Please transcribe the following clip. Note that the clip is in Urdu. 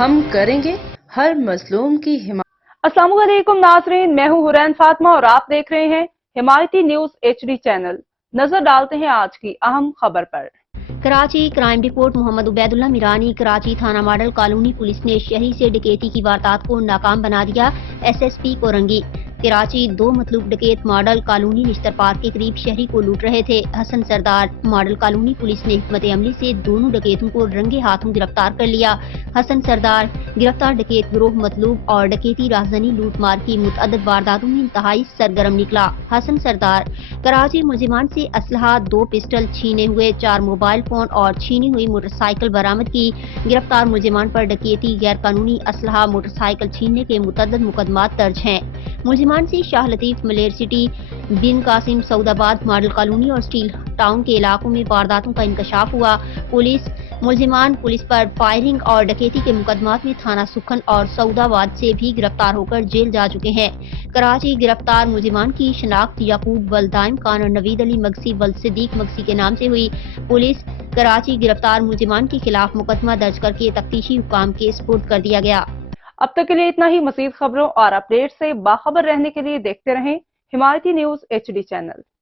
ہم کریں گے ہر مظلوم کی حمایت۔ السلام علیکم ناظرین، میں ہوں حورین فاطمہ اور آپ دیکھ رہے ہیں حمایتی نیوز HD چینل۔ نظر ڈالتے ہیں آج کی اہم خبر پر۔ کراچی کرائم رپورٹ محمد عبید اللہ میرانی کراچی تھانہ ماڈل کالونی پولیس نے شہری سے ڈکیتی کی واردات کو ناکام بنا دیا، SSP کو رنگی۔ کراچی دو مطلوب ڈکیت ماڈل کالونی نشتر پارک کے قریب شہری کو لوٹ رہے تھے۔ حسن سردار ماڈل کالونی پولیس نے حکمت عملی سے دونوں ڈکیتوں کو رنگے ہاتھوں گرفتار کر لیا۔ حسن سردار گرفتار ڈکیت گروہ مطلوب اور ڈکیتی رازدنی لوٹ مار کی متعدد وارداتوں میں انتہائی سرگرم نکلا۔ حسن سردار کراچی ملزمان سے اسلحہ، 2 پسٹل چھینے ہوئے، 4 موبائل فون اور چھینی ہوئی موٹر سائیکل برآمد کی۔ گرفتار ملزمان پر ڈکیتی، غیر قانونی اسلحہ، موٹر سائیکل چھیننے کے متعدد مقدمات درج ہیں۔ ملزمان سے شاہ لطیف، ملیر سٹی، بن قاسم، سعود آباد، ماڈل کالونی اور اسٹیل ٹاؤن کے علاقوں میں وارداتوں کا انکشاف ہوا۔ ملزمان پولیس پر فائرنگ اور ڈکیتی کے مقدمات میں تھانہ سکھن اور سعود آباد سے بھی گرفتار ہو کر جیل جا چکے ہیں۔ کراچی گرفتار ملزمان کی شناخت یعقوب ولد دائم خان اور نوید علی مگسی ولد صدیق مگسی کے نام سے ہوئی۔ پولیس کراچی گرفتار ملزمان کے خلاف مقدمہ درج کر کے تفتیشی حکام کے سپرد کر دیا گیا۔ اب تک کے لیے اتنا ہی۔ مزید خبروں اور اپڈیٹ سے باخبر رہنے کے لیے دیکھتے رہیں حمایتی نیوز HD چینل۔